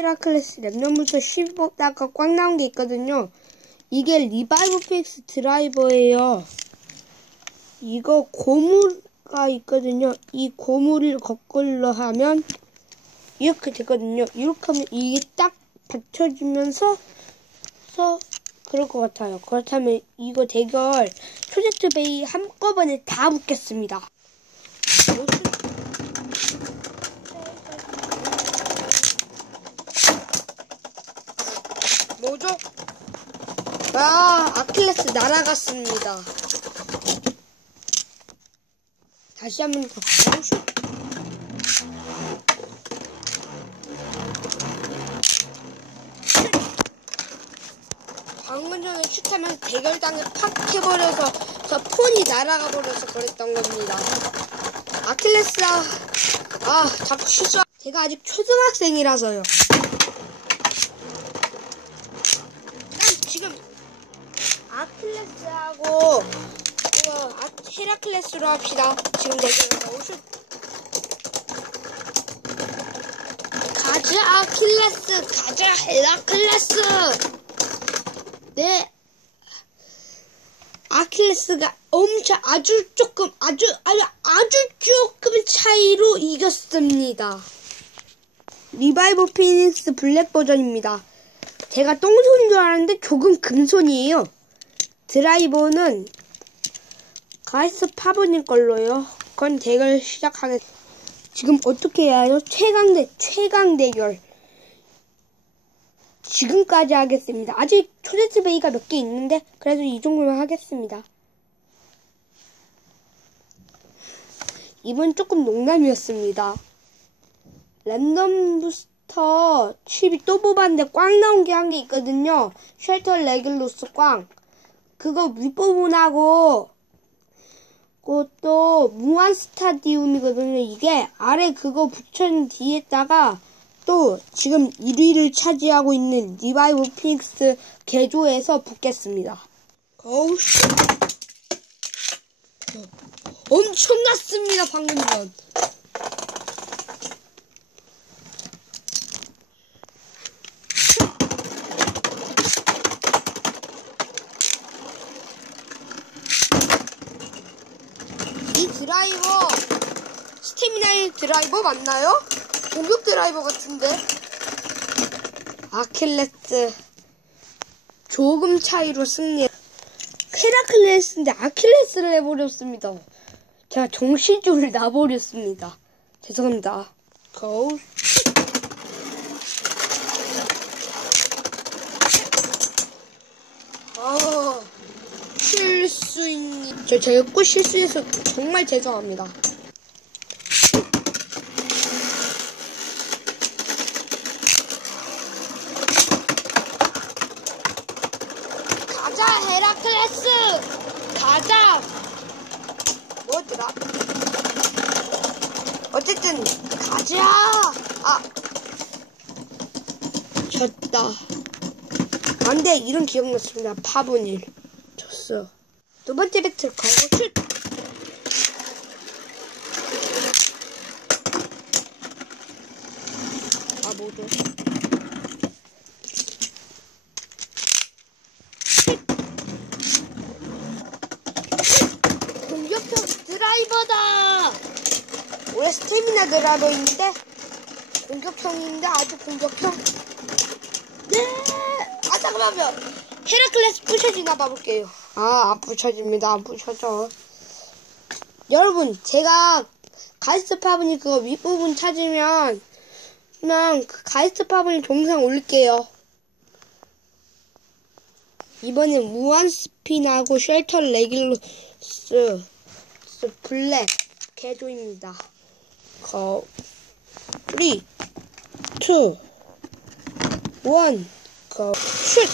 헤라클레스 랩nom부터 15다가 꽉 나온 게 있거든요. 이게 리바이브 픽스 드라이버예요. 이거 고무가 있거든요. 이 고무를 거꾸로 하면 이렇게 되거든요. 이렇게 하면 이게 딱 받쳐주면서 서 그럴 것 같아요. 그렇다면 이거 대결 프로젝트 베이 한꺼번에 다 붙겠습니다. 뭐죠? 아, 아킬레스 날아갔습니다. 다시 한 번 더. 어, 슛. 방금 전에 슛하면 대결당에 팍 해버려서 저 폰이 날아가 버려서 그랬던 겁니다. 아킬레스, 아, 아 자꾸 슛 제가 아직 초등학생이라서요. 아킬레스하고 이거 아, 헤라클레스로 합시다. 지금 대결에서 오슛. 가자 아킬레스, 가자 헤라클레스. 네. 아킬레스가 엄청 아주 조금 아주 아주 아주 조금 차이로 이겼습니다. 리바이브 피닉스 블랙 버전입니다. 제가 똥손인 줄 알았는데 조금 금손이에요. 드라이버는 가이스 파브님 걸로요. 그건 대결 시작하겠. 지금 어떻게 해야 하죠? 최강 대 최강 대결. 지금까지 하겠습니다. 아직 초대스 베이가 몇 개 있는데 그래도 이 정도만 하겠습니다. 이번 조금 농담이었습니다. 랜덤 부스터 칩이 또 뽑았는데 꽝 나온 게 한 개 있거든요. 쉘터 레귤로스 꽝. 그거 윗부분하고 그것도 무한 스타디움이거든요. 이게 아래 그거 붙여진 뒤에다가 또 지금 1위를 차지하고 있는 리바이브 피닉스 개조에서 붙겠습니다. 어우 씨. 엄청났습니다 방금 전. 이 드라이버 스태미나의 드라이버 맞나요? 공격 드라이버 같은데? 아킬레스. 조금 차이로 승리. 헤라클레스인데 아킬레스를 해버렸습니다. 제가 정신줄을 놔버렸습니다. 죄송합니다. 거울. 아 실수인 저 제가 꼭 실수해서 정말 죄송합니다 가자 헤라클레스 가자 뭐더라? 어쨌든 가자! 아. 졌다. 안돼 이런 기억났습니다. 파분일. 졌어. 두 번째 배틀 거슛! 아 뭐죠 공격형 드라이버다! 원래 스태미나 드라이버인데 공격형인데 아주 공격형? 네! 아 잠깐만요. 헤라클레스 부셔지나 봐볼게요. 아, 안 부셔집니다. 안 부셔져. 여러분, 제가 가이스트 파분이 그거 윗부분 찾으면 그냥 그 가이스트 파분이 동상 올릴게요. 이번엔 무한 스피나하고 쉘터 레귤러스 블랙 개조입니다. 거 3, 2, 1, 고, 슛!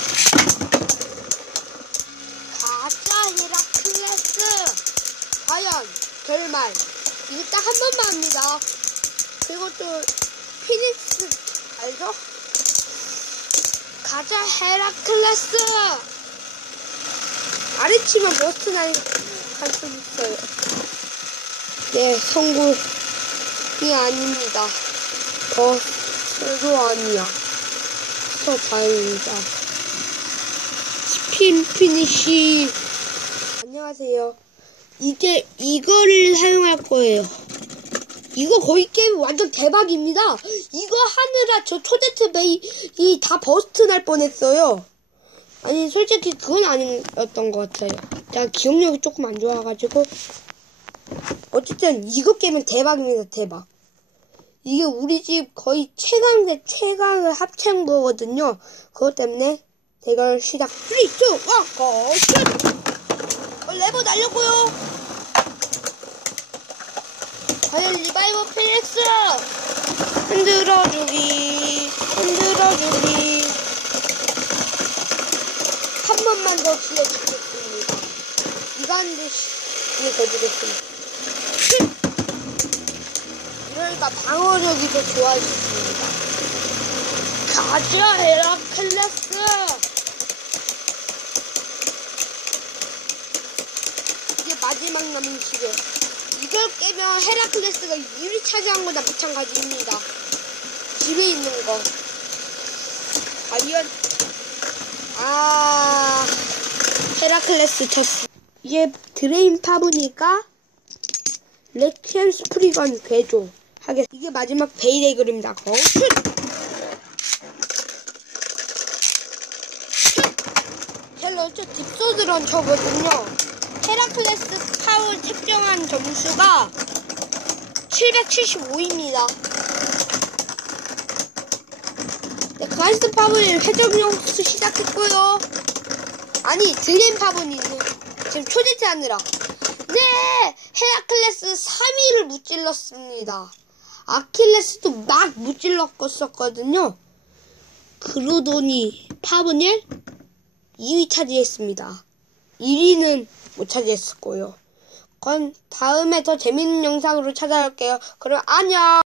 가짜 헤라클레스! 과연, 결말. 딱한 번만 합니다. 그리고 또, 피닉스, 알죠? 가자 헤라클레스! 아래치면 버스트 나이 갈수 있어요. 네, 성공이 아닙니다. 버스도 아니야. 더 다행입니다. 스핀 피니쉬. 안녕하세요. 이게 이거를 사용할 거예요. 이거 거의 게임 완전 대박입니다. 이거 하느라 저 초대트 베이 다 버스트 날 뻔했어요. 아니 솔직히 그건 아니었던 것 같아요. 제가 기억력이 조금 안 좋아가지고 어쨌든 이거 게임은 대박입니다. 대박. 이게 우리 집 거의 최강 대 최강을 합친 거거든요. 그것 때문에 대결 시작. 3, 2, 1, 고! 슛! 어, 레버 날렸고요. 과연 리바이버 필릭스! 흔들어주기, 흔들어주기. 한 번만 더 기회 주겠습니다. 이거 한 대씩 기회 더 주겠습니다. 슛! 그러니까 방어력이 더 좋아졌습니다. 가자 헤라클레스! 이게 마지막 남은 기회. 이걸 깨면 헤라클레스가 2위 차지한 거나 마찬가지입니다. 집에 있는 거. 과연 아 헤라클레스 쳤어. 이게 드레인 파브니까 레키엠 스프리건 괴조 하겠. 이게 마지막 베이데이글입니다. 거 슛! 슛! 헬로 저 딥소드런 저거든요. 헤라클레스 파워 측정한 점수가 775입니다. 네, 가이스트 파브는 회전력 시작했고요. 아니 드림 파브는 지금 초대체 하느라. 네! 헤라클레스 3위를 무찔렀습니다. 아킬레스도 막 무찔렀었거든요. 그러더니 파브넬 2위 차지했습니다. 1위는 못 차지했을 거예요. 그럼 다음에 더 재밌는 영상으로 찾아올게요. 그럼 안녕!